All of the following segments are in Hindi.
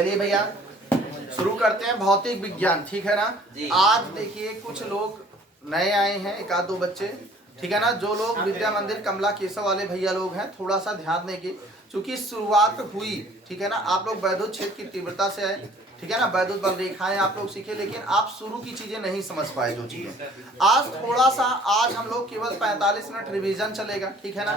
चलिए भैया शुरू करते हैं भौतिक विज्ञान, ठीक है ना। आज देखिए कुछ लोग नए आए हैं, एक आध दो बच्चे, ठीक है ना। जो लोग विद्या मंदिर कमला केशव वाले भैया लोग हैं, थोड़ा सा ध्यान देंगे क्योंकि शुरुआत हुई, ठीक है ना। आप लोग वैद्युत क्षेत्र की तीव्रता से आए, ठीक है ना। वैद्युत बल रेखाएं आप लोग सीखे, लेकिन आप शुरू की चीजें नहीं समझ पाए जो चीजें। आज थोड़ा सा, आज हम लोग केवल 45 मिनट रिवीजन चलेगा, ठीक है ना।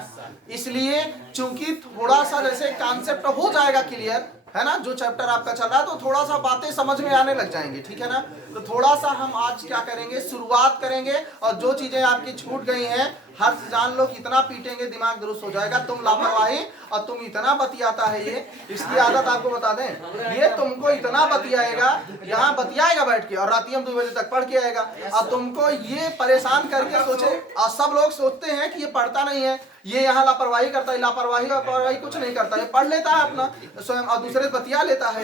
इसलिए चूंकि थोड़ा सा जैसे कॉन्सेप्ट हो जाएगा क्लियर, है ना। जो चैप्टर आपका चल रहा है तो थोड़ा सा बातें समझ में आने लग जाएंगे, ठीक है ना। तो थोड़ा सा हम आज क्या करेंगे, शुरुआत करेंगे और जो चीजें आपकी छूट गई हैं हर जान लो कितना पीटेंगे, दिमाग दुरुस्त हो जाएगा। तुम लापरवाही और तुम इतना बतियाता है ये, इसकी आदत आपको बता दें, ये तुमको इतना बतियाएगा, यहाँ बतियाएगा बैठ के और रात हम 2 बजे तक पढ़ के आएगा और तुमको ये परेशान करके सोचे। और सब लोग सोचते हैं कि ये पढ़ता नहीं है, ये यहाँ लापरवाही करता है। लापरवाही कुछ नहीं करता, ये पढ़ लेता है अपना स्वयं और दूसरे बतिया लेता है।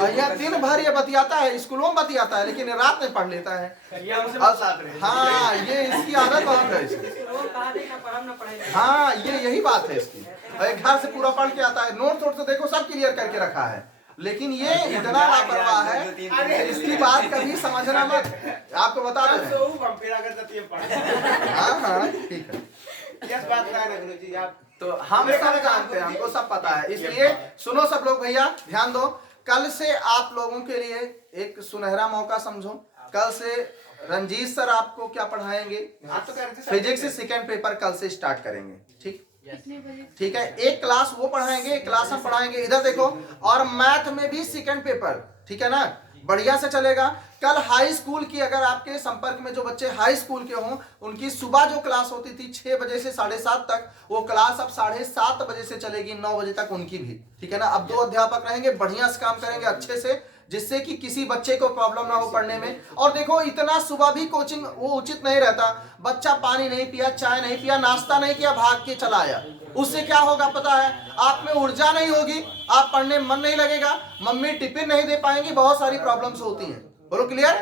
और यहाँ दिन भर ये बतियाता है, स्कूलों में बतियाता है, लेकिन रात में पढ़ लेता है। हाँ, ये इसकी आदत बहुत है इसकी। हाँ, ये यही बात है इसकी। घर से पूरा पढ़ के आता है, नोट तो देखो सब क्लियर करके रखा है, लेकिन ये इतना लापरवाह है, इसकी बात कभी समझना मत। आपको बता दें। हाँ हाँ ठीक है, तो हम सब जानते हैं, हमको सब पता है। इसलिए सुनो सब लोग भैया, ध्यान दो। कल से आप लोगों के लिए एक सुनहरा मौका समझो। कल से रंजीत सर आपको क्या पढ़ाएंगे, फिजिक्स से सेकेंड पेपर कल से स्टार्ट करेंगे, ठीक ठीक है। एक क्लास वो पढ़ाएंगे, एक क्लास हम पढ़ाएंगे। इधर देखो, और मैथ में भी सेकेंड पेपर, ठीक है ना, बढ़िया से चलेगा। कल हाई स्कूल की, अगर आपके संपर्क में जो बच्चे हाई स्कूल के हों, उनकी सुबह जो क्लास होती थी 6 बजे से 7:30 तक, वो क्लास अब 7:30 बजे से चलेगी 9 बजे तक उनकी भी, ठीक है ना। अब 2 अध्यापक रहेंगे, बढ़िया से काम करेंगे अच्छे से, जिससे कि किसी बच्चे को प्रॉब्लम ना हो पढ़ने में। और देखो इतना सुबह भी कोचिंग वो उचित नहीं रहता। बच्चा पानी नहीं पिया, चाय नहीं पिया, नाश्ता नहीं किया, भाग के चला आया, उससे क्या होगा पता है, आप में ऊर्जा नहीं होगी, आप पढ़ने में मन नहीं लगेगा, मम्मी टिफिन नहीं दे पाएंगी, बहुत सारी प्रॉब्लम्स होती हैं। बोलो क्लियर।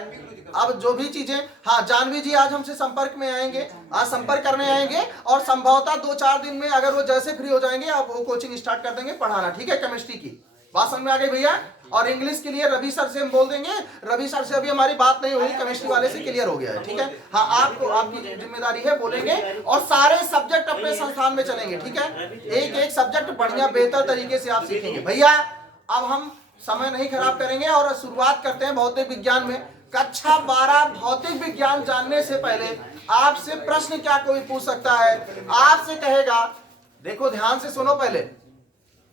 अब जो भी चीजें, हाँ जानवी जी आज हमसे संपर्क में आएंगे, आज संपर्क करने आएंगे और संभवतः 2-4 दिन में अगर वो जैसे फ्री हो जाएंगे अब वो कोचिंग स्टार्ट कर देंगे पढ़ाना, ठीक है। केमिस्ट्री की बात समझ में आ गई भैया। और इंग्लिश के लिए रवि सर से हम बोल देंगे, रवि सर से अभी हमारी बात नहीं हुई, केमिस्ट्री वाले से क्लियर हो गया है, ठीक है। हाँ, आपको आपकी जिम्मेदारी है, बोलेंगे और सारे सब्जेक्ट अपने संस्थान में चलेंगे, ठीक है। एक एक सब्जेक्ट बढ़िया बेहतर तरीके से आप सीखेंगे भैया। अब हम समय नहीं खराब करेंगे और शुरुआत करते हैं भौतिक विज्ञान में। कक्षा 12 भौतिक विज्ञान जानने से पहले आपसे प्रश्न क्या कोई पूछ सकता है, आपसे कहेगा, देखो ध्यान से सुनो, पहले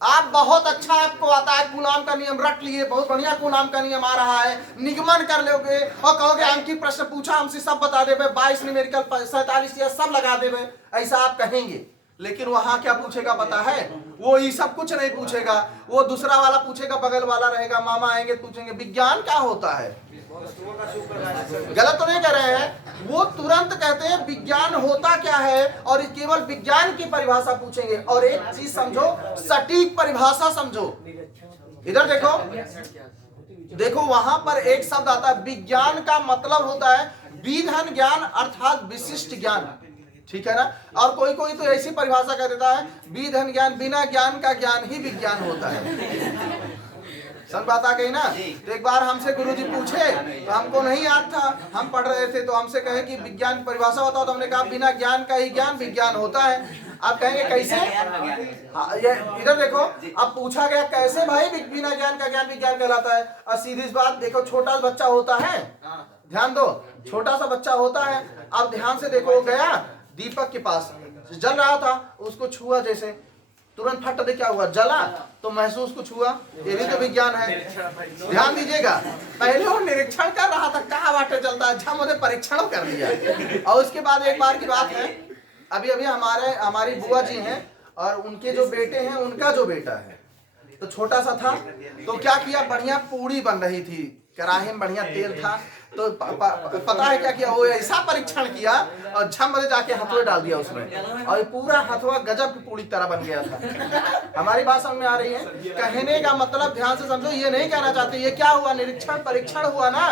आप बहुत अच्छा आपको आता है, कूलाम का नियम रट लिए, बहुत बढ़िया कूलाम का नियम आ रहा है, निगमन कर लोगे और कहोगे अंकित प्रश्न पूछा हमसे सब बता देवे, 22 न्यूमेरिकल 47 या सब लगा देवे, ऐसा आप कहेंगे। लेकिन वहां क्या पूछेगा पता है, वो ये सब कुछ नहीं पूछेगा, वो दूसरा वाला पूछेगा, बगल वाला रहेगा, मामा आएंगे पूछेंगे विज्ञान क्या होता है। गलत तो नहीं कह रहे हैं, वो तुरंत कहते हैं विज्ञान होता क्या है, और केवल विज्ञान की परिभाषा पूछेंगे। और एक चीज समझो, सटीक परिभाषा समझो। इधर देखो, देखो वहां पर एक शब्द आता है, विज्ञान का मतलब होता है विधन ज्ञान अर्थात विशिष्ट ज्ञान, ठीक है ना। और कोई कोई तो ऐसी परिभाषा कर देता है, विधन ज्ञान, बिना ज्ञान का ज्ञान ही विज्ञान होता है। समझ बात आ गई ना। तो एक बार हमसे गुरुजी पूछे तो हमको नहीं याद था, हम पढ़ रहे थे, तो हमसे कहे कि विज्ञान की परिभाषा बताओ, तो हमने कहा बिना ज्ञान का ही ज्ञान विज्ञान होता है। आप कहेंगे कैसे, इधर देखो, अब पूछा गया कैसे भाई बिना ज्ञान का ज्ञान विज्ञान कहलाता है। और सीधी बात देखो, छोटा बच्चा होता है, ध्यान दो, छोटा सा बच्चा होता है। अब ध्यान से देखो, गया दीपक के पास, जल रहा था, उसको छुआ, जैसे तुरंत फट दे क्या हुआ, जला, तो महसूस कुछ हुआ, ये भी तो विज्ञान है। ध्यान दीजिएगा, पहले वो निरीक्षण कर रहा था, कहाँ वाटर चलता है, झम उन्हें परीक्षण कर लिया। और उसके बाद एक बार की बात है, अभी अभी हमारी बुआ जी हैं और उनके जो बेटे हैं, उनका जो बेटा है तो छोटा सा था, तो क्या किया, बढ़िया पूड़ी बन रही थी, कढ़ाई में बढ़िया तेल था, तो पता है क्या किया, वो ऐसा परीक्षण किया और झम से जाके हथुआ डाल दिया उसमें, और पूरा हथुआ गजब की पूरी तरह बन गया था। हमारी बात समझ में आ रही है, कहने का मतलब ध्यान से समझो, ये नहीं कहना चाहते ये क्या हुआ, निरीक्षण परीक्षण हुआ ना,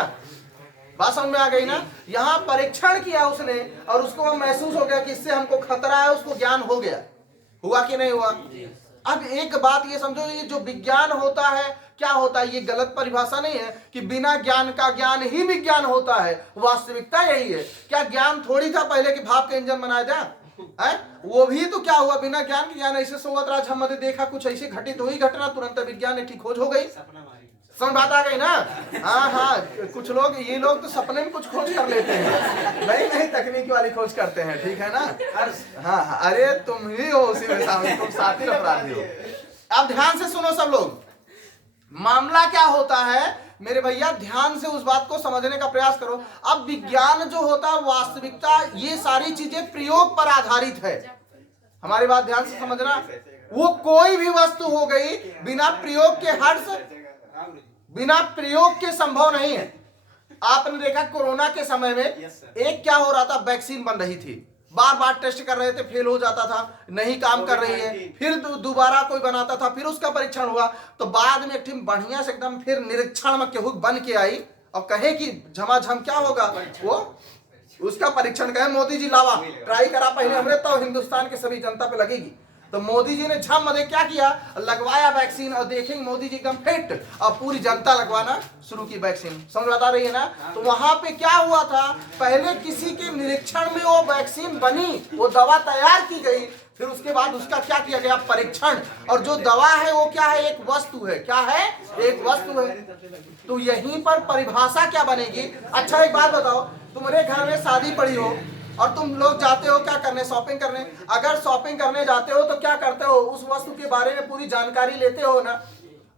बात समझ में आ गई ना। यहाँ परीक्षण किया उसने और उसको महसूस हो गया कि इससे हमको खतरा है, उसको ज्ञान हो गया, हुआ कि नहीं हुआ। अब एक बात ये समझो, ये जो विज्ञान होता है क्या होता है, ये गलत परिभाषा नहीं है कि बिना ज्ञान का ज्ञान ही विज्ञान होता है। वास्तविकता यही है। क्या ज्ञान थोड़ी था पहले कि भाप के इंजन बनाया जाए? वो भी तो क्या हुआ, बिना ज्ञान के ज्ञान ऐसे सोवत राज हमने देखा, कुछ ऐसी घटित हुई घटना, तुरंत विज्ञान ने ठीक खोज हो गई। समझ बात आ गई ना? हाँ हाँ, कुछ लोग, ये लोग तो सपने में कुछ खोज कर लेते हैं, नहीं नहीं तकनीकी वाली खोज करते हैं, ठीक है ना? हाँ हाँ, अरे तुम ही हो उसी में शामिल, तुम साथी अपराधी हो। अब ध्यान से सुनो सब लोग, मामला क्या होता है मेरे भैया, ध्यान से उस बात को समझने का प्रयास करो। अब विज्ञान जो होता है, वास्तविकता, ये सारी चीजें प्रयोग पर आधारित है। हमारी बात ध्यान से समझना, वो कोई भी वस्तु हो गई बिना प्रयोग के हर्ष, बिना प्रयोग के संभव नहीं है। आपने देखा कोरोना के समय में एक क्या हो रहा था, वैक्सीन बन रही थी, बार बार टेस्ट कर रहे थे, फेल हो जाता था, नहीं काम कर रही है, फिर दोबारा कोई बनाता था, फिर उसका परीक्षण हुआ, तो बाद में एक टीम बढ़िया से एकदम फिर निरीक्षण में केहू बन के आई और कहे कि झमाझम क्या होगा, वो उसका परीक्षण कहे मोदी जी लावा ट्राई करा पहले हमने, तो हिंदुस्तान के सभी जनता पे लगेगी। तो मोदी जी ने झम मदे क्या किया, लगवाया वैक्सीन, और देखेंगे मोदी जी एकदम फिट, और पूरी जनता लगवाना शुरू की वैक्सीन। समझ बता रही है ना? तो वहां पे क्या हुआ था, पहले किसी के निरीक्षण में वो वैक्सीन बनी, वो दवा तैयार की गई, फिर उसके बाद उसका क्या किया गया, परीक्षण। और जो दवा है वो क्या है, एक वस्तु है। क्या है? एक वस्तु है। तो यहीं पर परिभाषा क्या बनेगी। अच्छा एक बात बताओ, तुम्हारे घर में शादी पड़ी हो और तुम लोग जाते हो क्या करने, शॉपिंग करने। अगर शॉपिंग करने जाते हो तो क्या करते हो, उस वस्तु के बारे में पूरी जानकारी लेते हो ना,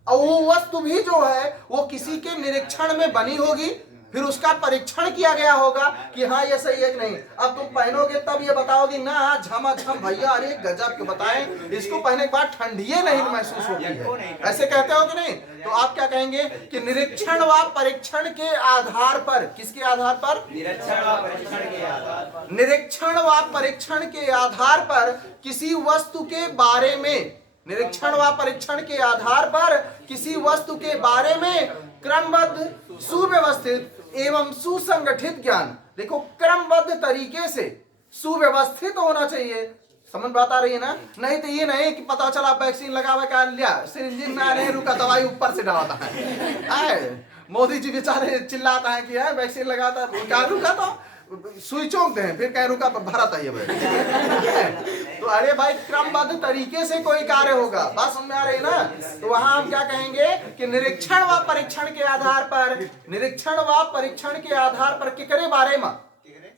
और वो वस्तु भी जो है वो किसी के निरीक्षण में बनी होगी, फिर उसका परीक्षण किया गया होगा कि हाँ ये सही है कि नहीं। अब तुम पहनोगे तब ये बताओगे ना, झमाझम भैया, अरे गजब के बताएं, इसको पहनने के बाद ठंडिये नहीं महसूस होती है, ऐसे कहते हो कि नहीं? तो आप क्या कहेंगे कि निरीक्षण व परीक्षण के आधार पर, किसके आधार पर, निरीक्षण व परीक्षण के आधार पर, निरीक्षण व परीक्षण के आधार पर किसी वस्तु के बारे में, निरीक्षण व परीक्षण के आधार पर किसी वस्तु के बारे में क्रमबद्ध, सुव्यवस्थित एवं सुसंगठित ज्ञान। देखो, क्रमबद्ध तरीके से सुव्यवस्थित होना चाहिए। समझ बात आ रही है ना? नहीं तो ये नहीं कि पता चला वैक्सीन लगावे का लिया, सिरिंज में नहीं रुका, दवाई ऊपर से डालता है। मोदी जी बेचारे चिल्लाता है कि वैक्सीन लगाता, क्या रुका तो सुई चौंक दे, फिर कह रुका भारत है ये। तो अरे भाई, क्रमबद्ध तरीके से कोई कार्य होगा, बात समझ में आ रही ना? तो वहां हम क्या कहेंगे कि निरीक्षण व परीक्षण के आधार पर, निरीक्षण व परीक्षण के आधार पर किकरे बारे में।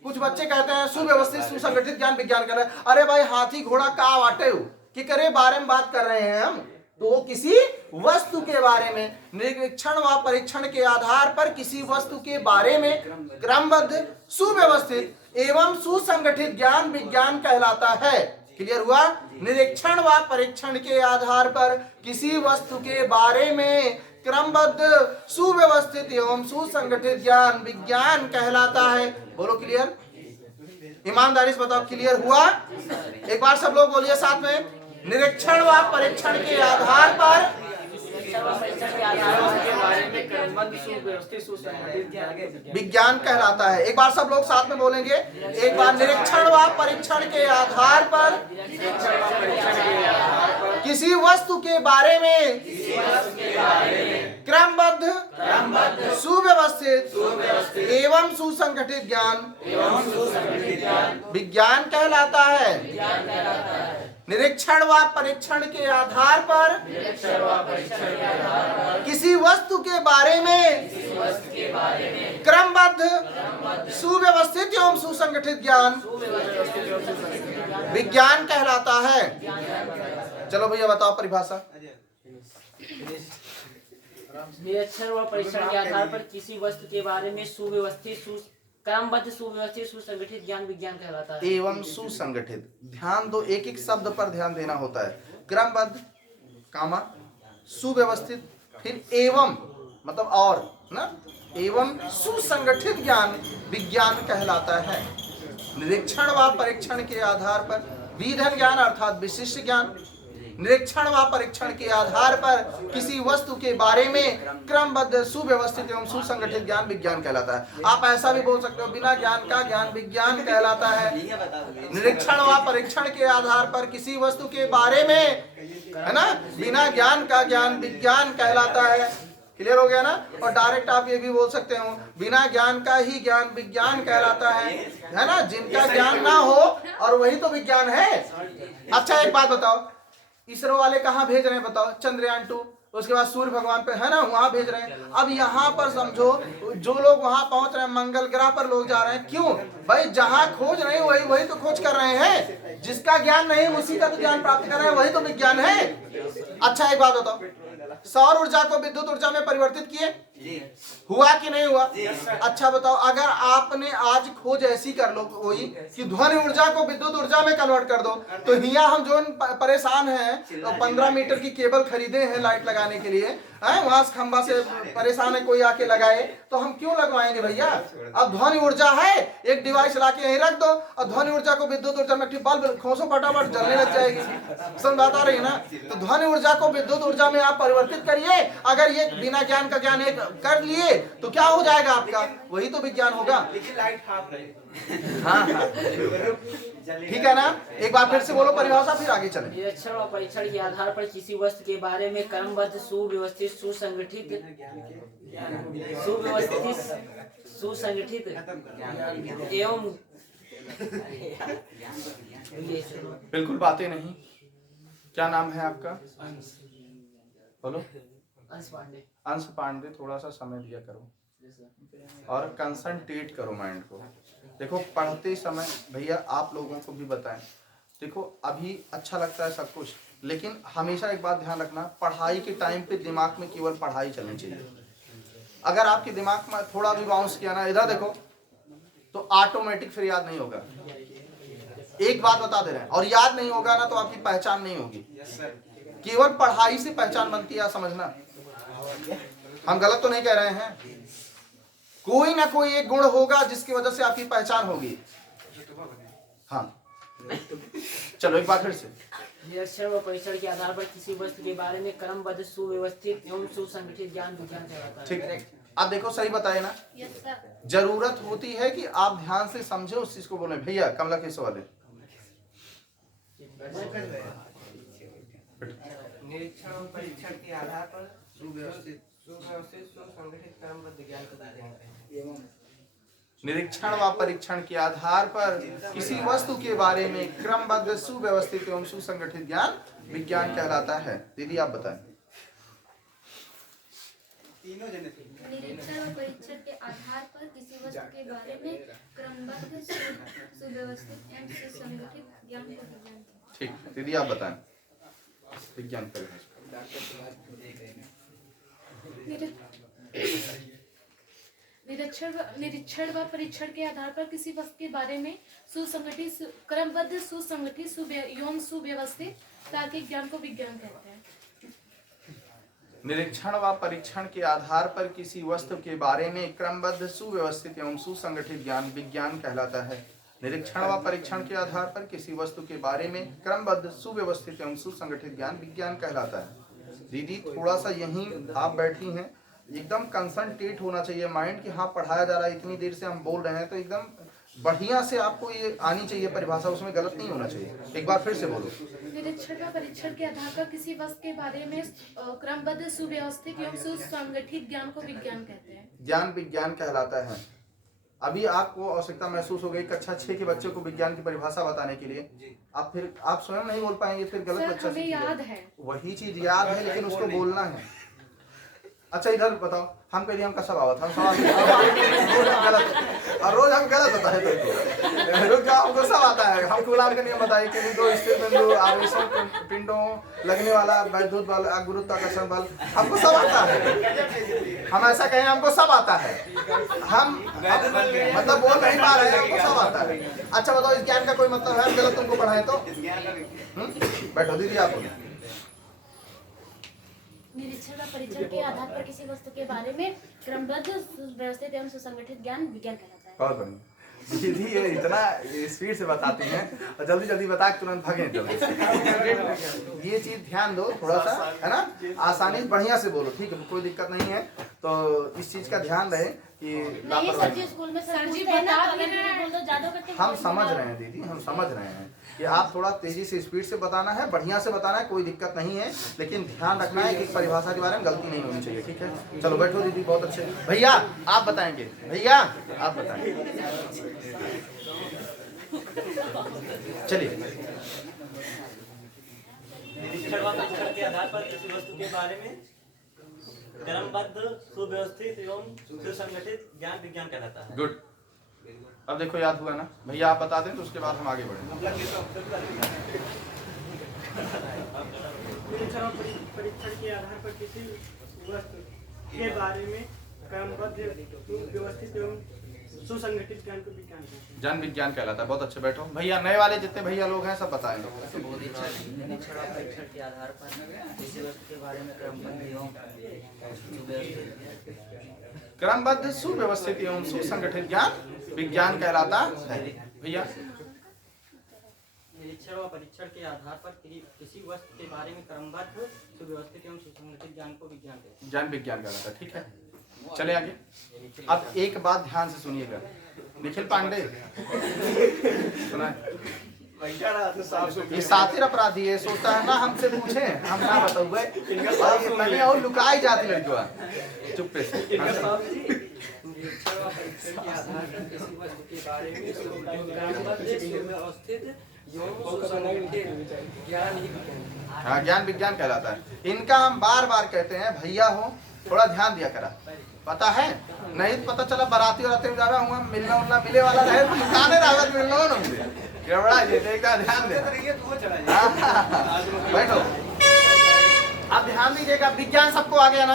कुछ बच्चे कहते हैं सुव्यवस्थित सुसंगठित ज्ञान विज्ञान कर रहे हैं। अरे भाई, हाथी घोड़ा का वाटे किकरे बारे में बात कर रहे हैं हम, तो किसी वस्तु के बारे में, निरीक्षण व परीक्षण के आधार पर किसी वस्तु के बारे में क्रमबद्ध, सुव्यवस्थित एवं सुसंगठित ज्ञान विज्ञान कहलाता है। क्लियर हुआ? निरीक्षण व परीक्षण के आधार पर किसी वस्तु के बारे में क्रमबद्ध, सुव्यवस्थित एवं सुसंगठित ज्ञान विज्ञान कहलाता है। बोलो क्लियर? ईमानदारी से बताओ, क्लियर हुआ? एक बार सब लोग बोलिए साथ में, निरीक्षण व परीक्षण के आधार पर विज्ञान कहलाता है। एक बार सब लोग साथ में बोलेंगे, एक बार, निरीक्षण व परीक्षण के आधार पर किसी वस्तु के बारे में क्रमबद्ध, सुव्यवस्थित एवं सुसंगठित ज्ञान विज्ञान कहलाता है। निरीक्षण व परीक्षण के आधार पर किसी वस्तु के बारे में क्रमबद्ध, सुव्यवस्थित एवं सुसंगठित ज्ञान विज्ञान कहलाता है। चलो भैया बताओ परिभाषा। निरीक्षण व परीक्षण के आधार पर किसी वस्तु के बारे में सुव्यवस्थित, क्रमबद्ध, सुव्यवस्थित, सुसंगठित ज्ञान विज्ञान कहलाता है। एवं सुसंगठित, ध्यान दो, एक एक शब्द पर ध्यान देना होता है। क्रमबद्ध, कामा, सुव्यवस्थित, फिर एवं मतलब और ना, एवं सुसंगठित ज्ञान विज्ञान कहलाता है। निरीक्षण व परीक्षण के आधार पर विधन ज्ञान अर्थात विशिष्ट ज्ञान, निरीक्षण व परीक्षण के आधार पर किसी वस्तु के बारे में क्रमबद्ध सुव्यवस्थित एवं सुसंगठित ज्ञान विज्ञान कहलाता है। आप ऐसा भी बोल सकते हो, बिना ज्ञान का ज्ञान विज्ञान कहलाता है। निरीक्षण व परीक्षण के आधार पर किसी वस्तु के बारे में, है ना, बिना ज्ञान का ज्ञान विज्ञान कहलाता है। क्लियर हो गया ना। और डायरेक्ट आप ये भी बोल सकते हो, बिना ज्ञान का ही ज्ञान विज्ञान कहलाता है ना। जिनका ज्ञान ना हो और वही तो विज्ञान है। अच्छा एक बात बताओ, इसरो वाले कहाँ भेज रहे हैं बताओ? चंद्रयान 2, उसके बाद सूर्य भगवान पे, है ना, वहां भेज रहे हैं। अब यहाँ पर समझो, जो लोग वहां पहुंच रहे हैं, मंगल ग्रह पर लोग जा रहे हैं, क्यों भाई? जहां खोज रहे हैं वही तो खोज कर रहे हैं। जिसका ज्ञान नहीं उसी का तो ज्ञान प्राप्त कर रहे हैं, वही तो विज्ञान है। अच्छा एक बात बताओ, सौर ऊर्जा को विद्युत ऊर्जा में परिवर्तित किए, हुआ कि नहीं हुआ? अच्छा बताओ, अगर आपने आज खोज ऐसी कर लो कोई कि ध्वनि ऊर्जा को विद्युत ऊर्जा में कन्वर्ट कर दो, तो यहाँ हम जो परेशान हैं, तो 15 मीटर की केबल खरीदे हैं लाइट लगाने के लिए, वहां से खंबा से परेशान है, कोई आके लगाए, तो हम क्यों लगवाएंगे भैया? अब ध्वनि ऊर्जा है, एक डिवाइस लाके यहीं रख दो और ध्वनि ऊर्जा को विद्युत ऊर्जा में बल्ब खोसो, फटाफट जलने लग जाएगी। समझ बात आ रही है ना? तो ध्वनि ऊर्जा को विद्युत ऊर्जा में आप परिवर्तित करिए। अगर ये बिना ज्ञान का ज्ञान एक कर लिए तो क्या हो जाएगा आपका? वही तो विज्ञान होगा। लेकिन लाइट हाफ रहे। हाँ ठीक है ना। एक बार फिर से बोलो परिभाषा, फिर आगे चलें। निरीक्षण और परीक्षण के आधार पर किसी वस्तु के बारे में क्रमबद्ध सुव्यवस्थित सुसंगठित एवं बिल्कुल बातें नहीं। क्या नाम है आपका? बोलो। अंश पांडे। अंश पांडे। थोड़ा सा समय दिया करो और कंसंट्रेट करो माइंड को। देखो पढ़ते समय भैया आप लोगों को भी बताएं, देखो अभी अच्छा लगता है सब कुछ, लेकिन हमेशा एक बात ध्यान रखना, पढ़ाई के टाइम पे दिमाग में केवल पढ़ाई चलनी चाहिए। अगर आपके दिमाग में थोड़ा भी बाउंस किया ना, इधर देखो, तो ऑटोमेटिक फिर याद नहीं होगा। एक बात बता दे रहे हैं, और याद नहीं होगा ना तो आपकी पहचान नहीं होगी। केवल पढ़ाई से पहचान बनती है, समझना। हम गलत तो नहीं कह रहे हैं। कोई ना कोई एक गुण होगा जिसकी वजह से आपकी पहचान होगी। हाँ चलो एक बार फिर से। निरीक्षण व परीक्षण के आधार पर किसी वस्तु के बारे में क्रमबद्ध सुव्यवस्थित एवं सुसंगठित ज्ञान विज्ञान कहलाता है। ठीक, आप देखो सही बताए ना। जरूरत होती है कि आप ध्यान से समझे उस चीज को बोले। भैया कमला के सवाल है। निरीक्षण और परीक्षण के आधार पर सुव्यवस्थित सुसंगठित क्रमबद्ध ज्ञान को विज्ञान कहते हैं। निरीक्षण व परीक्षण के आधार पर किसी वस्तु के बारे में क्रमबद्ध सुव्यवस्थित एवं सुसंगठित ज्ञान विज्ञान कहलाता है। दीदी आप बताएं। निरीक्षण और परीक्षण के आधार पर किसी वस्तु के बारे में क्रमबद्ध सुव्यवस्थित एवं सुसंगठित ज्ञान को विज्ञान। ठीक, दीदी आप बताएं विज्ञान परिभाषा। निरीक्षण व परीक्षण के आधार पर किसी वस्तु के बारे में सुसंगठित क्रमबद्ध सुसंगठित एवं सुव्यवस्थित तार्किक ज्ञान को विज्ञान कहते हैं। निरीक्षण व परीक्षण के आधार पर किसी वस्तु के बारे में क्रमबद्ध सुव्यवस्थित एवं सुसंगठित ज्ञान विज्ञान कहलाता है। निरीक्षण व परीक्षण के आधार पर किसी वस्तु के बारे में क्रमबद्ध सुव्यवस्थित एवं सुसंगठित ज्ञान विज्ञान कहलाता है। दीदी थोड़ा सा यहीं आप बैठी हैं, एकदम कंसंट्रेट होना चाहिए माइंड कि हाँ पढ़ाया जा रहा है, इतनी देर से हम बोल रहे हैं, तो एकदम बढ़िया से आपको ये आनी चाहिए परिभाषा, उसमें गलत नहीं होना चाहिए। एक बार फिर से बोलो। निरीक्षण व परीक्षण के आधार पर किसी वस्तु के बारे में क्रमबद्ध सुव्यवस्थित एवं सुसंगठित ज्ञान को विज्ञान कहते हैं। ज्ञान विज्ञान कहलाता है। अभी आपको आवश्यकता महसूस हो गई कक्षा 6 के बच्चों को विज्ञान की परिभाषा बताने के लिए, आप फिर आप स्वयं नहीं बोल पाएंगे, फिर गलत बच्चा हमें याद है, वही चीज याद है लेकिन उसको बोलना है। अच्छा इधर बताओ, हम कह हम कसब आवत हम सवाल गलत और रोज हम गलत होता है तो रुक जाओ, हमको सब आता है। हम कूलाम का नियम बताइए कि दो स्थिर बिंदु आवेशन पिंडों लगने वाला वैद्युत बल गुरुत्वाकर्षण बल, हमको सब आता है। हम ऐसा कहें हमको सब आता है, हम मतलब बोल नहीं पा रहे हैं, हमको सब आता है। अच्छा बताओ इस ज्ञान का कोई मतलब है गलत तुमको पढ़ाए तो? बैठो दीदी आप बोलो। निरीक्षण व परीक्षण के आधार पर किसी वस्तु के बारे में क्रमबद्ध व्यवस्थित एवं सुसंगठित ज्ञान विज्ञान कहलाता है। बहुत बढ़िया। दीदी ये इतना स्पीड से बताती हैं और जल्दी जल्दी बता के तुरंत भागे जल्दी से। ये चीज ध्यान दो थोड़ा सा, है ना, आसानी से बढ़िया से बोलो, ठीक है, कोई दिक्कत नहीं है। तो इस चीज का ध्यान रहे कि नहीं सर जी, स्कूल में सर जी बता भी रहे हैं, तो ज्यादा करके हम समझ रहे हैं दीदी, हम समझ रहे हैं कि आप थोड़ा तेजी से स्पीड से बताना है, बढ़िया से बताना है, कोई दिक्कत नहीं है, लेकिन ध्यान रखना है कि परिभाषा के बारे में गलती नहीं होनी चाहिए, ठीक है। चलो बैठो दीदी, बहुत अच्छे। भैया आप बताएंगे, भैया आप बताएंगे, चलिए। निरीक्षण व परीक्षण के आधार पर किसी वस्तु के बारे में क्रमबद्ध सुव्यवस्थित एवं सुसंगठित ज्ञान विज्ञान कहलाता है। गुड। अब देखो याद हुआ ना, भैया आप बता दें तो उसके बाद हम आगे बढ़ेंगे। निरीक्षण और परीक्षण के आधार पर किसी वस्तु के बारे में क्रमबद्ध व्यवस्थित एवं सुसंगठित ज्ञान को विज्ञान कहते हैं। ज्ञान विज्ञान कहलाता है। बहुत अच्छे, बैठो भैया, नए वाले जितने भैया लोग हैं सब बताएं। निरीक्षण और परीक्षण के आधार पर किसी वस्तु के बारे में क्रमबद्ध एवं क्रमबद्ध सुव्यवस्थित एवं सुसंगठित ज्ञान विज्ञान कहलाता है। भैया निरीक्षण व परीक्षण के आधार पर किसी वस्तु के बारे में क्रमबद्ध सुव्यवस्थित एवं सुसंगठित ज्ञान को विज्ञान कहते हैं। ज्ञान विज्ञान कहलाता है, ठीक है। चले आगे। अब एक बात ध्यान से सुनिएगा, निखिल पांडे सुना, ये सातिर अपराधी है, सोचता है ना हमसे पूछे, हम ना बताऊंगे, मैंने और लुकाई जाती लड़कियां, चुप पे से। निरीक्षण व परीक्षण के आधार पर किसी वस्तु के बारे में क्रमबद्ध सुव्यवस्थित एवं सुसंगठित ज्ञान ही विज्ञान। हाँ, ज्ञान विज्ञान कहलाता है। इनका हम बार बार कहते हैं, भैया हो थोड़ा ध्यान दिया करा, पता है नहीं तो पता चला बाराती और में जा रहा हूँ, मिलना उलना मिले वाला रहे तो काने रावत मिलना हो ना गड़बड़ा ये का ध्यान दे। बैठो, अब ध्यान दीजिएगा, विज्ञान सबको आ गया ना।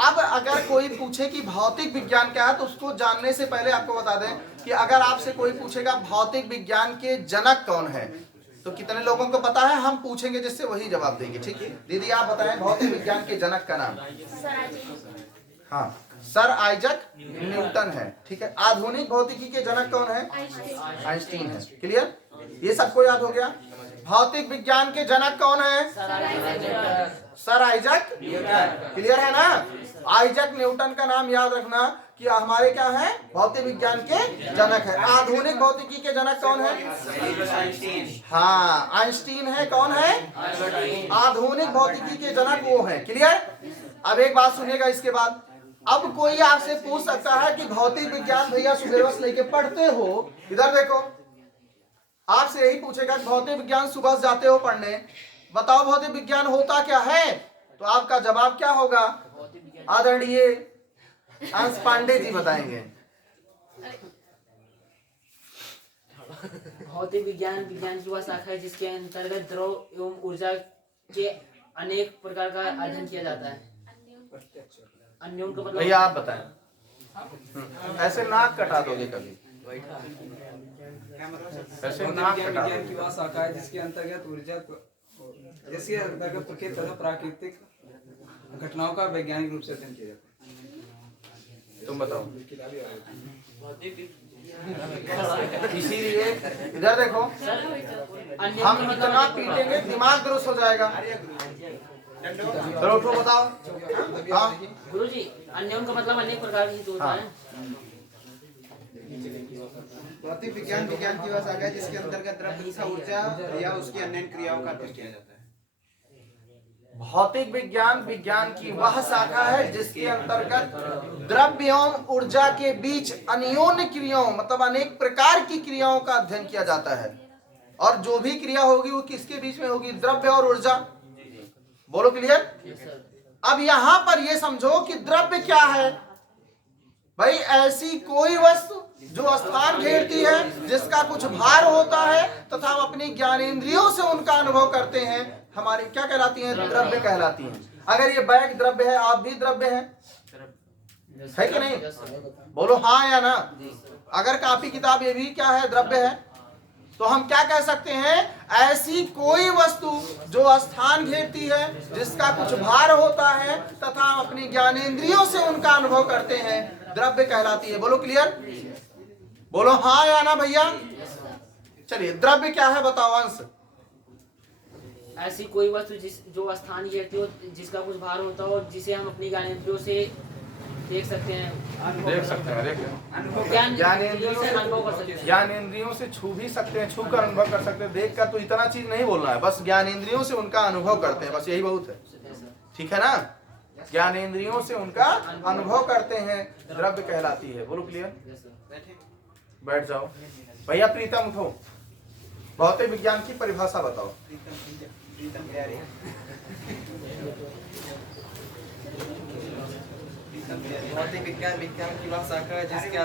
अब अगर कोई पूछे कि भौतिक विज्ञान क्या है तो उसको जानने से पहले आपको बता दें कि अगर आपसे कोई पूछेगा भौतिक विज्ञान के जनक कौन है तो कितने लोगों को पता है, हम पूछेंगे जिससे वही जवाब देंगे, ठीक है। दीदी आप बताएं भौतिक विज्ञान के जनक का नाम। हाँ, सर आइजक न्यूटन है, ठीक है। आधुनिक भौतिकी के जनक कौन है? आइंस्टीन है। क्लियर, ये सबको याद हो गया। भौतिक विज्ञान के जनक कौन है? Sir Isaac Newton. क्लियर है ना। आइजक न्यूटन का नाम याद रखना कि हमारे क्या है, भौतिक विज्ञान के जनक है। आधुनिक भौतिकी के जनक कौन है? हाँ, आइंस्टीन है। कौन है? आधुनिक भौतिकी के जनक वो है। क्लियर। अब एक बात सुनिएगा इसके बाद, अब कोई आपसे पूछ सकता है कि भौतिक विज्ञान भैया सुबह लेके पढ़ते हो, इधर देखो, आपसे यही पूछेगा कि भौतिक विज्ञान सुबह जाते हो पढ़ने, बताओ भौतिक विज्ञान होता क्या है, तो आपका जवाब क्या होगा? आदरणीय अंश पांडे जी बताएंगे। भौतिक विज्ञान विज्ञान की वह शाखा है जिसके अंतर्गत द्रव एवं ऊर्जा के अनेक प्रकार का अध्ययन किया जाता है। अन्यों का मतलब भैया आप बताएं। ऐसे नाक कटा दोगे कभी, ऐसे नाक कटा विज्ञान की वह शाखा है जिसके अंतर्गत ऊर्जा जिसके अंतर्गत प्रकृति तथा प्राकृतिक घटनाओं का वैज्ञानिक रूप से अध्ययन किया जाता है। तुम बताओ। इसीलिए इधर देखो, हम इतना पीटेंगे दिमाग दुरुस्त हो जाएगा। चलो उठो बताओ। हाँ गुरुजी, अन्यों का मतलब अनेक प्रकार की होता है। भौतिक विज्ञान विज्ञान की वह शाखा है जिसके अंतर्गत द्रव्य तथा ऊर्जा या उसकी अन्य क्रियाओं का अध्ययन किया जाता है। भौतिक विज्ञान विज्ञान की वह शाखा है जिसके अंतर्गत द्रव्य एवं ऊर्जा के बीच अन्योन्य क्रियाओं मतलब अनेक प्रकार की क्रियाओं का अध्ययन किया जाता है। और जो भी क्रिया होगी वो किसके बीच में होगी? द्रव्य और ऊर्जा। बोलो क्लियर। अब यहां पर ये समझो कि द्रव्य क्या है भाई? ऐसी कोई वस्तु जो स्थान घेरती है, जिसका कुछ भार होता है तथा हम अपनी ज्ञानेंद्रियों से उनका अनुभव करते हैं, हमारी क्या कहलाती हैं? द्रव्य कहलाती हैं। अगर ये बैग द्रव्य है, आप भी द्रव्य हैं, है कि नहीं? बोलो हाँ या ना। अगर कॉपी किताब ये भी क्या है? द्रव्य है। तो हम क्या कह सकते हैं? ऐसी कोई वस्तु जो स्थान घेरती है, जिसका कुछ भार होता है तथा हम अपनी ज्ञानेंद्रियों से उनका अनुभव करते हैं, द्रव्य कहलाती है। बोलो क्लियर। बोलो हाँ या ना भैया। चलिए द्रव्य क्या है बताओ अंश। ऐसी कोई वस्तु जो स्थानीय रहती हो, जिसका कुछ भार होता हो, जिसे हम अपनी ज्ञानेंद्रियों से देख सकते हैं, देख सकते हैं, देख ज्ञानेंद्रियों से अनुभव कर सकते हैं। ज्ञानेंद्रियों से छू भी सकते हैं, छू कर अनुभव कर सकते हैं। देख कर तो इतना चीज नहीं बोलना है, बस ज्ञानेंद्रियों से उनका अनुभव करते हैं, बस यही बहुत है। ठीक है ना, ज्ञानेंद्रियों से उनका अनुभव करते हैं, द्रव्य कहलाती है। बोलो क्लियर, बैठ जाओ भैया। प्रीतम उठो, भौतिक विज्ञान की परिभाषा बताओ। भौतिक विज्ञान विज्ञान की वह शाखा है जिसके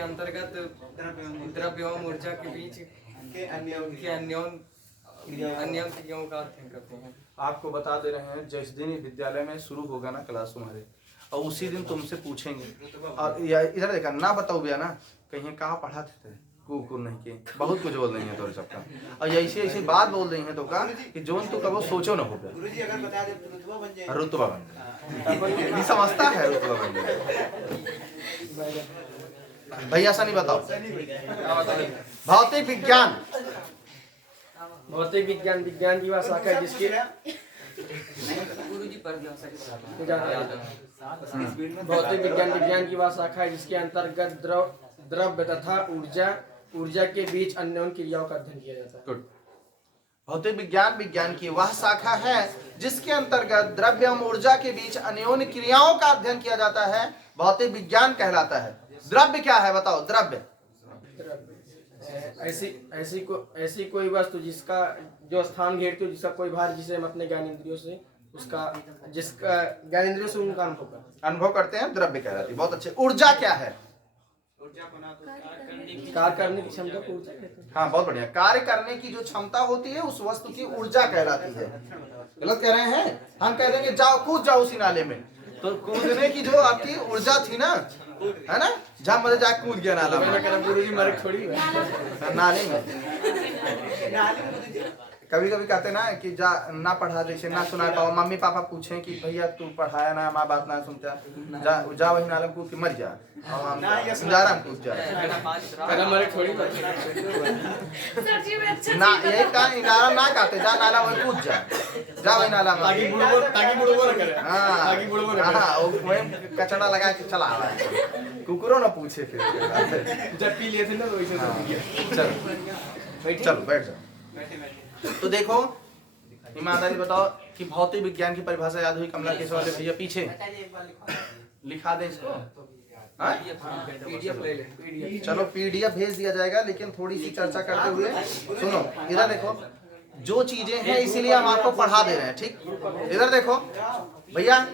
अंतर्गत द्रव्य एवं ऊर्जा के बीच के अन्योन क्रियाओं का अध्ययन करते हैं। आपको बता दे रहे हैं, जिस दिन विद्यालय में शुरू होगा ना क्लास तुम्हारे, और उसी दिन तुमसे पूछेंगे। और इधर देखा ना, बताओ भैया ना, कहीं कहाँ पढ़ाते थे, कुकुर नहीं के बहुत कुछ बोल रही है तो सबका, और ऐसी ऐसी बात बोल रही है तो का कि जोन तो कबो सोचो ना हो गया। रुतबा बन नहीं समझता है, रुतबा बन भैया। ऐसा नहीं बताओ। भौतिक विज्ञान विज्ञान की वह शाखा है जिसके भौतिक विज्ञान की वह शाखा है जिसके अंतर्गत द्रव्य तथा ऊर्जा के बीच अन्योन क्रियाओं का अध्ययन किया जाता है। गुड। भौतिक विज्ञान की वह शाखा है जिसके अंतर्गत द्रव्य एवं ऊर्जा के बीच अन्योन क्रियाओं का अध्ययन किया जाता है, भौतिक विज्ञान कहलाता है। द्रव्य क्या है बताओ। द्रव्य ऐसी कोई वस्तु जिसका जो स्थान घेरती हो, जिसका कोई भार, जिसे हम अपने ज्ञानेंद्रियों से जिसका ज्ञानेंद्रियों से उनका अनुभव करते हैं, द्रव्य कहलाती है। बहुत अच्छे। ऊर्जा क्या है। कार्य करने की क्षमता को ऊर्जा कहते हैं। हाँ बहुत बढ़िया। कार्य करने की जो क्षमता होती है उस वस्तु की ऊर्जा कहलाती है। गलत कह रहे हैं, हम कह देंगे जाओ कूद जाओ उसी नाले में, तो कूदने की जो आपकी ऊर्जा थी ना, है ना, जहाँ मजे जाके कूद गया नाला में, गुरुजी मर्ग छोड़ी नाले में। कभी कभी कहते ना कि जा ना पढ़ा जैसे ना सुना पाओ, मम्मी पापा पूछे कि भैया तू पढ़ाया ना, माँ बात ना सुनता, जा वही नाले में कूद के मर जा, जा कूद जा ना, यही नाला ना कहते, जा नाला वही कूद जा वही नाला में, वही कचड़ा लगा के चला रहा है, कुकुरों ना पूछे फिर जब पी लिए थे ना तो चलो चलो बैठ जाओ। तो देखो ईमानदारी बताओ कि भौतिक विज्ञान की परिभाषा याद हुई कमला केशव वाले भैया पीछे लिखा दे इसको। चलो पीडीएफ भेज दिया जाएगा, लेकिन थोड़ी सी चर्चा करते हुए सुनो। इधर देखो जो चीजें हैं इसीलिए हम आपको पढ़ा दे रहे हैं, ठीक। इधर देखो भैया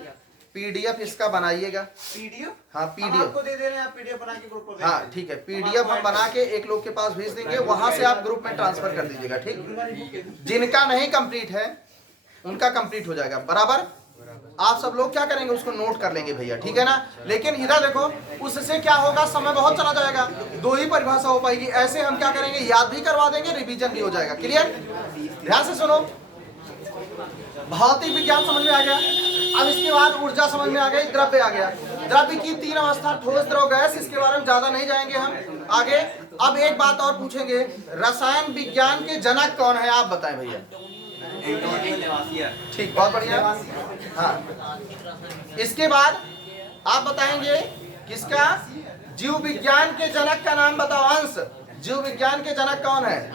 पीडीएफ इसका बनाइएगा। पीडीएफ? हाँ पीडीएफ आपको दे दे रहे हैं, आप पीडीएफ बना के ग्रुप पर। हाँ ठीक है, पीडीएफ हम बना के एक लोग के पास भेज देंगे, वहां से आप ग्रुप में ट्रांसफर कर दीजिएगा, ठीक। जिनका नहीं कंप्लीट है उनका कंप्लीट हो जाएगा, बराबर। आप सब लोग क्या करेंगे, उसको नोट कर लेंगे भैया, ठीक है ना। लेकिन इधर देखो उससे क्या होगा, समय बहुत चला जाएगा, दो ही परिभाषा हो पाएगी। ऐसे हम क्या करेंगे, याद भी करवा देंगे, रिवीजन भी हो जाएगा। क्लियर, ध्यान से सुनो। भौतिक विज्ञान समझ में आ गया। अब इसके बाद ऊर्जा समझ में आ गई, द्रव्य आ गया। द्रव्य की तीन अवस्था, ठोस, द्रव, गैस। इसके बारे में ज्यादा नहीं जाएंगे हम आगे। अब एक बात और पूछेंगे, रसायन विज्ञान के जनक कौन है, आप बताएं भैया। ठीक, बहुत बढ़िया। हाँ, इसके बाद आप बताएंगे किसका, जीव विज्ञान के जनक का नाम बताओ अंश। जीव विज्ञान के जनक कौन है,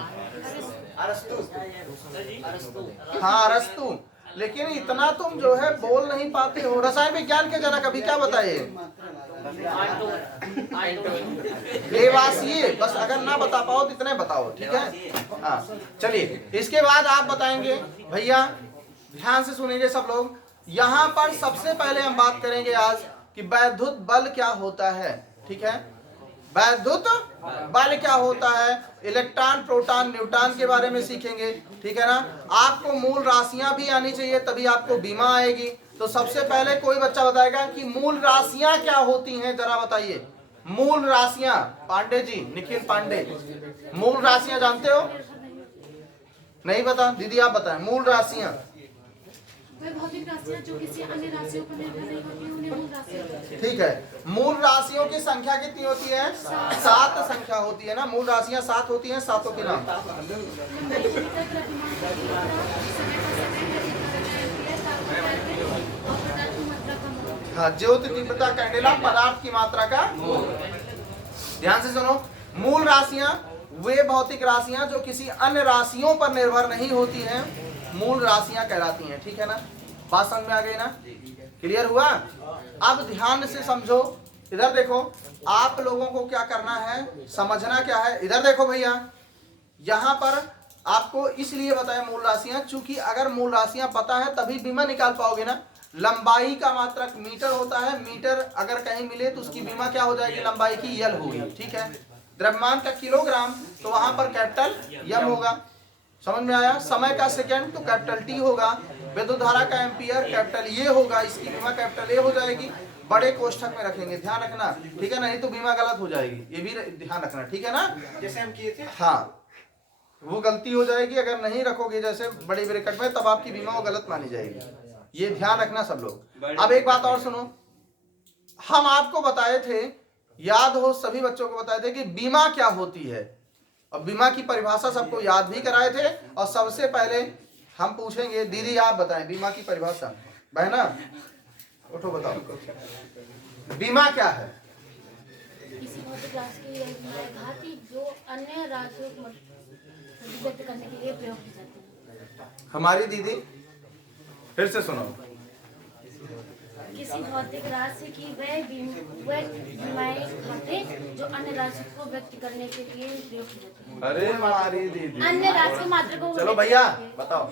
हाँ अरस्तु। लेकिन इतना तुम जो है बोल नहीं पाते हो। रसायन विज्ञान के जनक अभी क्या बताइए, लेवासिए। बस अगर ना बता पाओ तो इतने बताओ, ठीक है। हाँ चलिए, इसके बाद आप बताएंगे भैया, ध्यान से सुनेंगे सब लोग। यहाँ पर सबसे पहले हम बात करेंगे आज कि वैद्युत बल क्या होता है, ठीक है। वैद्युत बल क्या होता है, इलेक्ट्रॉन, प्रोटॉन, न्यूट्रॉन के बारे में सीखेंगे, ठीक है ना। आपको मूल राशियां भी आनी चाहिए, तभी आपको बीमा आएगी। तो सबसे पहले कोई बच्चा बताएगा कि मूल राशियां क्या होती हैं, जरा बताइए। मूल राशियां, पांडे जी, निखिल पांडे, मूल राशियां जानते हो? नहीं पता, दीदी आप बताएं। मूल राशियां वे भौतिक राशियां जो किसी अन्य राशियों पर निर्भर नहीं होती हैं, उन्हें मूल राशियां कहते हैं। ठीक है, मूल राशियों की संख्या कितनी होती है? 7 संख्या होती है ना, मूल राशियां 7 होती हैं। सातों के नाम? लंबाई मीटर, द्रव्यमान का किलोग्राम, समय का सेकंड, और पदार्थ की मात्रा का मोल। हाँ, ज्योति, तीव्रता, कैंडेला, पदार्थ की मात्रा का। ध्यान से सुनो, मूल राशियां वे भौतिक राशियां जो किसी अन्य राशियों पर निर्भर नहीं होती हैं, मूल राशियां कहलाती हैं। ठीक है ना, बात समझ में आ गई ना? क्लियर हुआ? अब ध्यान से समझो, इधर देखो, आप लोगों को क्या करना है, समझना क्या है। इधर देखो भैया, यहाँ पर आपको इसलिए बताया मूल राशियां, चूंकि अगर मूल राशियां पता है तभी बीमा निकाल पाओगे ना। लंबाई का मात्रक मीटर होता है, मीटर अगर कहीं मिले तो उसकी बीमा क्या हो जाएगी? लंबाई की यल होगी। ठीक है, द्रव्यमान का किलोग्राम, तो वहां पर कैपिटल यम होगा। समझ में आया? समय का सेकंड तो कैपिटल टी होगा। विद्युत धारा का एम्पियर कैपिटल ये होगा, इसकी बीमा कैपिटल ए हो जाएगी। बड़े कोष्ठक में रखेंगे, ध्यान रखना। ठीक है ना, नहीं तो बीमा गलत हो जाएगी, ये भी ध्यान रखना। ठीक है ना, जैसे हम किए थे। हाँ, वो गलती हो जाएगी अगर नहीं रखोगे जैसे बड़ी ब्रैकेट में, तब आपकी बीमा वो गलत मानी जाएगी। ये ध्यान रखना सब लोग। अब एक बात और सुनो, हम आपको बताए थे, याद हो सभी बच्चों को बताए थे कि बीमा क्या होती है, और बीमा की परिभाषा सबको याद भी कराए थे। और सबसे पहले हम पूछेंगे, दीदी आप बताएं बीमा की परिभाषा। बहना उठो, बताओ बीमा क्या है? किसी भौतिक राशि की घाती जो अन्य राशियों को व्यक्त करने के लिए प्रयोग की जाती है। हमारी दीदी फिर से सुनो। किसी भौतिक राशि की वह बीमाएं घाते जो अन्य राशि को व्यक्त करने के लिए प्रयोग की जाती है। अरे हमारी दीदी, अन्य राशि की मात्रा को चलो भैया बताओ।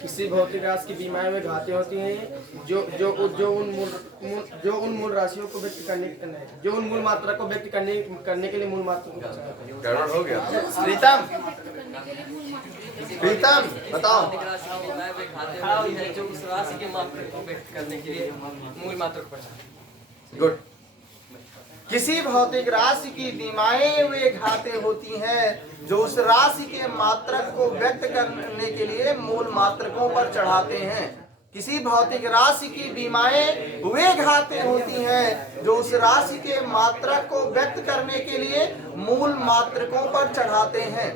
किसी भौतिक राशि की बीमाएं वे घाते होती हैं जो उन मूल राशियों को व्यक्त करने, जो उन मूल मात्रा को व्यक्त करने के लिए मूल मात्रा को। गड़बड़ हो गया। प्रीतम, प्रीतम बताओ। वे घाते होती है जो उस राशि के मात्रा को व्यक्त करने के लिए मूल मात्रा को पहचानती है। गुड। किसी भौतिक राशि की बीमाएं वे घाते होती हैं जो उस राशि के मात्रक को व्यक्त करने के लिए मूल मात्रकों पर चढ़ाते हैं। किसी भौतिक राशि की बीमाएं वे घाते होती हैं जो उस राशि के मात्रक को व्यक्त करने के लिए मूल मात्रकों पर चढ़ाते हैं।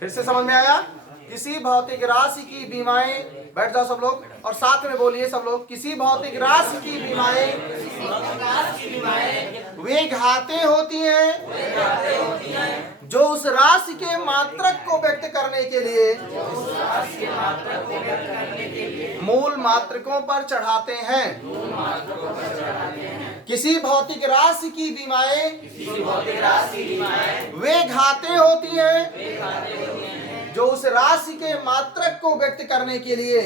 फिर से समझ में आया? किसी भौतिक राशि की बीमाएं, बैठ जाओ सब लोग और साथ में बोलिए सब लोग, किसी भौतिक राशि की बीमाएं वे घाते होती हैं जो उस राशि के मात्रक को व्यक्त करने के लिए मूल मात्रकों पर चढ़ाते हैं। किसी भौतिक राशि की बीमाएं वे घाते होती हैं जो उस राशि के मात्रक को व्यक्त करने के लिए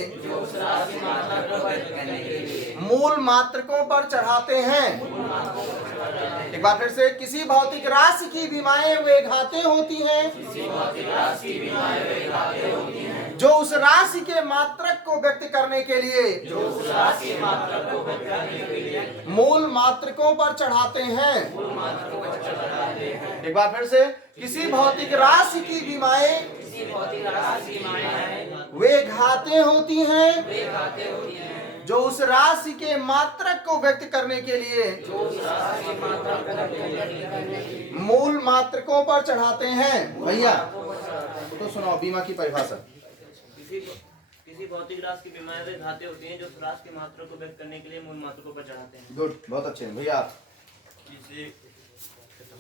मूल मात्रकों पर चढ़ाते हैं। एक बार फिर से, किसी भौतिक राशि की बीमाएं वे घाते होती हैं जो उस राशि के मात्रक को व्यक्त करने के लिए मूल मात्रकों पर चढ़ाते हैं। एक बार फिर से, किसी भौतिक राशि की बीमाएं वे घाते होती हैं जो उस राशि के मात्रक को व्यक्त करने के लिए मूल मात्रकों पर चढ़ाते हैं। भैया तो सुनाओ बीमा की परिभाषा। किसी भौतिक राशि की बीमाएं वे घाते होती हैं जो उस राशि के मात्रा को व्यक्त करने के लिए मूल मात्रकों पर चढ़ाते हैं। गुड, बहुत अच्छे भैया।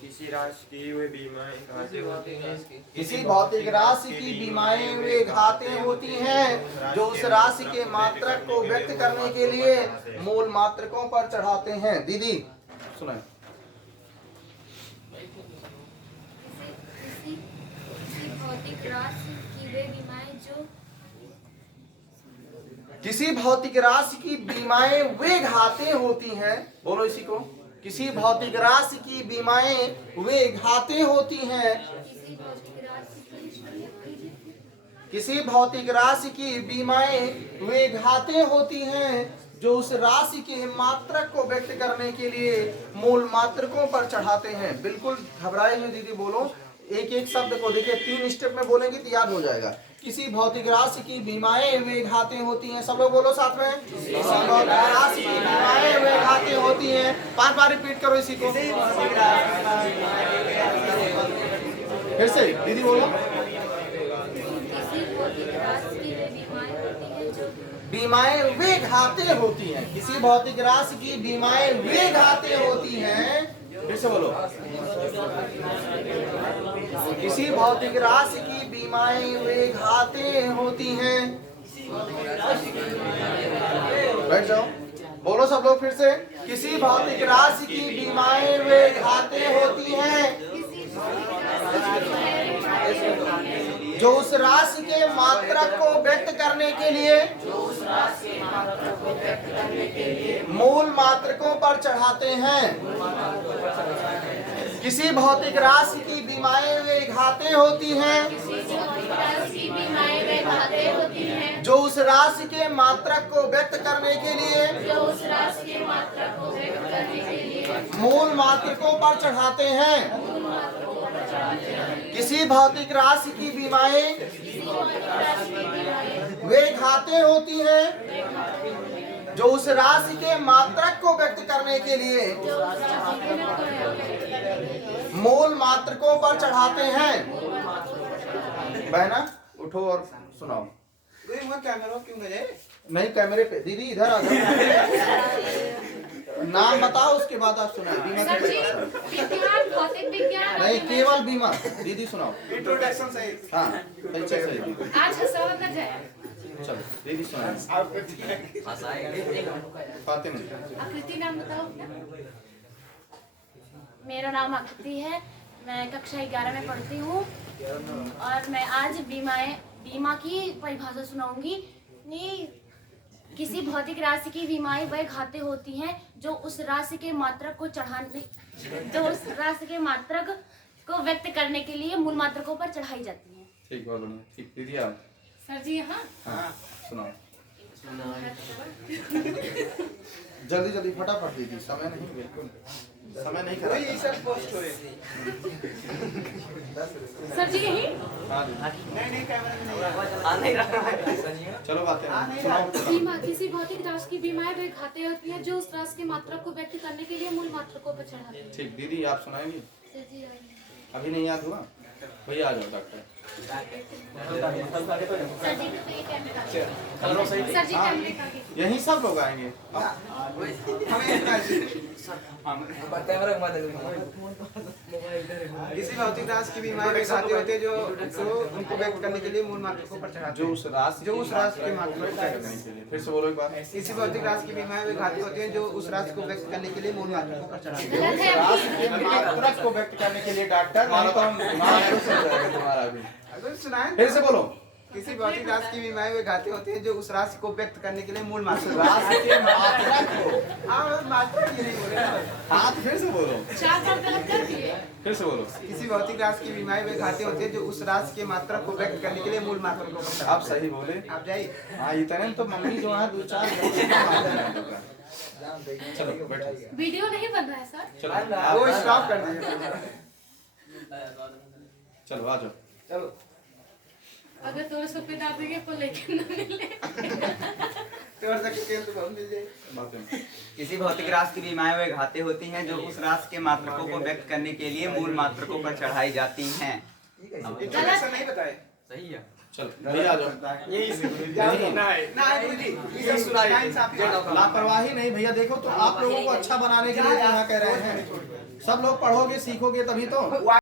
किसी राशि की वे बीमाएं घाते होती हैं। किसी भौतिक राशि की बीमाएं वे घाते होती हैं जो उस राशि के मात्रक को व्यक्त करने के लिए मूल मात्रकों पर चढ़ाते हैं। दीदी सुनाए। किसी भौतिक राशि की वे बीमाएं जो किसी भौतिक राशि की बीमाएं वे घाते होती हैं, बोलो इसी को। किसी भौतिक राशि की बीमाएं वे घाते होती हैं। किसी भौतिक राशि की बीमाएं वे घाते होती हैं जो उस राशि के मात्रक को व्यक्त करने के लिए मूल मात्रकों पर चढ़ाते हैं। बिल्कुल घबराए हुए दीदी बोलो, एक एक शब्द को देखिए 3 स्टेप में बोलेंगे तो याद हो जाएगा। किसी भौतिक राशि की बीमाएं वे घातें होती हैं, सब लोग बोलो साथ में। किसी भौतिक राशि की बीमाएं वे घातें होती हैं। 5 बार रिपीट करो इसी को फिर से, दीदी बोलो। किसी भौतिक राशि की वे बीमाएं होती हैं जो बीमाएं वे घातें होती हैं। किसी भौतिक राशि की बीमाएं वे घातें होती हैं। फिर से बोलो। किसी भौतिक राशि की बीमाएं वे घातें होती हैं। बैठ जाओ, बोलो सब लोग फिर से। किसी भौतिक राशि की बीमाएं वे घातें होती हैं जो उस राशि के मात्रक को व्यक्त करने के लिए मूल मात्रकों पर चढ़ाते हैं। किसी भौतिक राशि की बीमाएं वे घातें होती हैं जो उस राशि के मात्रक को व्यक्त करने के लिए मूल मात्रकों पर चढ़ाते हैं। किसी भौतिक राशि की बीमाएं वे घातें होती हैं जो उस राशि के मात्रक को व्यक्त करने के लिए मूल मात्रकों पर चढ़ाते हैं। बहना उठो और सुनाओ। कैमरा क्यों नहीं, कैमरे पे। दीदी इधर आ जाओ। नाम बताओ, उसके बाद आप सुनाओ। बीमा सर जी, विज्ञान, भौतिक विज्ञान नहीं, केवल बीमा। दीदी सुनाओ। इंट्रोडक्शन सही। हाँ सही। आज हंसावत न जाए। चलो दीदी सुनाओ। फातिमा। आकृति नाम बताओ अपना। मेरा नाम आकृति है, मैं कक्षा 11 में पढ़ती हूँ और मैं आज बीमा की परिभाषा सुनाऊंगी। किसी भौतिक राशि की बीमाएं वह घातें होती हैं जो उस राशि के मात्रक को व्यक्त करने के लिए मूल मात्रकों पर चढ़ाई जाती हैं। ठीक, बहुत बढ़िया। ठीक, दीदी आप। सर जी यहाँ हाँ सुनाओ। जल्दी जल्दी फटाफट दीदी, समय नहीं, बिल्कुल समय नहीं खराब। ये सब पोस्ट हो रही सर जी यही हाँ दीदी। नहीं कैमरा नहीं। चलो बातें सुनाओ। बीमा, किसी भौतिक राशि की बीमाएं वे घातें होती हैं जो उस राशि के मात्रक को व्यक्त करने के लिए मूल मात्रकों पर चढ़ाते हैं। ठीक, दीदी आप सुनाएंगी। अभी नहीं याद हुआ? भैया आ जाओ डॉक्टर। सर जी कैमरे का आगे। यहीं सब लोग आएंगे। कैमरा घुमा दे। किसी भौतिक राशि की बीमारी वे घाते होते हैं जो उनको व्यक्त करने के लिए मूल मात्रकों पर चढ़ाते जो उस राशि के मात्रक को करने के लिए। फिर से बोलो एक बार। किसी भौतिक राशि की बीमारी वे घाते होते हैं जो उस राशि को व्यक्त करने के लिए मूल मात्रकों पर चढ़ाते हैं। गलत है राशि अभी। के मात्रक को व्यक्त करने के लिए डॉक्टर, नहीं तो हम जाएगा तुम्हारा अभी। अगर सुनाएं फिर से बोलो। किसी भौतिक राशि की बीमारी वे घाते होते हैं जो उस राशि को व्यक्त करने के लिए मूल मात्रक राशि के मात्रक को। हाँ मात्रक ही नहीं बोले ना। हाथ फिर से बोलो। 4 बार गलत कर दिए। फिर से बोलो। किसी भौतिक राशि की बीमारी वे घाते होते हैं जो उस राशि के मात्रक को व्यक्त करने के लिए मूल मात्रक को व्यक्त आप सही बोले। आप जाइए। हाँ इतने तो मम्मी जो है 2-4 चलो बैठो। वीडियो नहीं बन रहा है सर। चलो वो स्टॉप कर दीजिए। चलो आ जाओ। चलो अगर तो सौ पे डाल देंगे तो लेके न मिले। तो बहुत मिल जाए। बातें। किसी भौतिक राशि की बीमाएं वे घातें होती हैं जो उस राशि के मात्रकों को व्यक्त करने के लिए मूल मात्रकों पर चढ़ाई जाती हैं। इंट्रोडक्शन नहीं बताए। सही है। चलो भैया आ जाओ। लापरवाही नहीं भैया, देखो तो आप लोगों को अच्छा बनाने के लिए यहाँ कह रहे हैं। सब लोग पढ़ोगे सीखोगे तभी तो।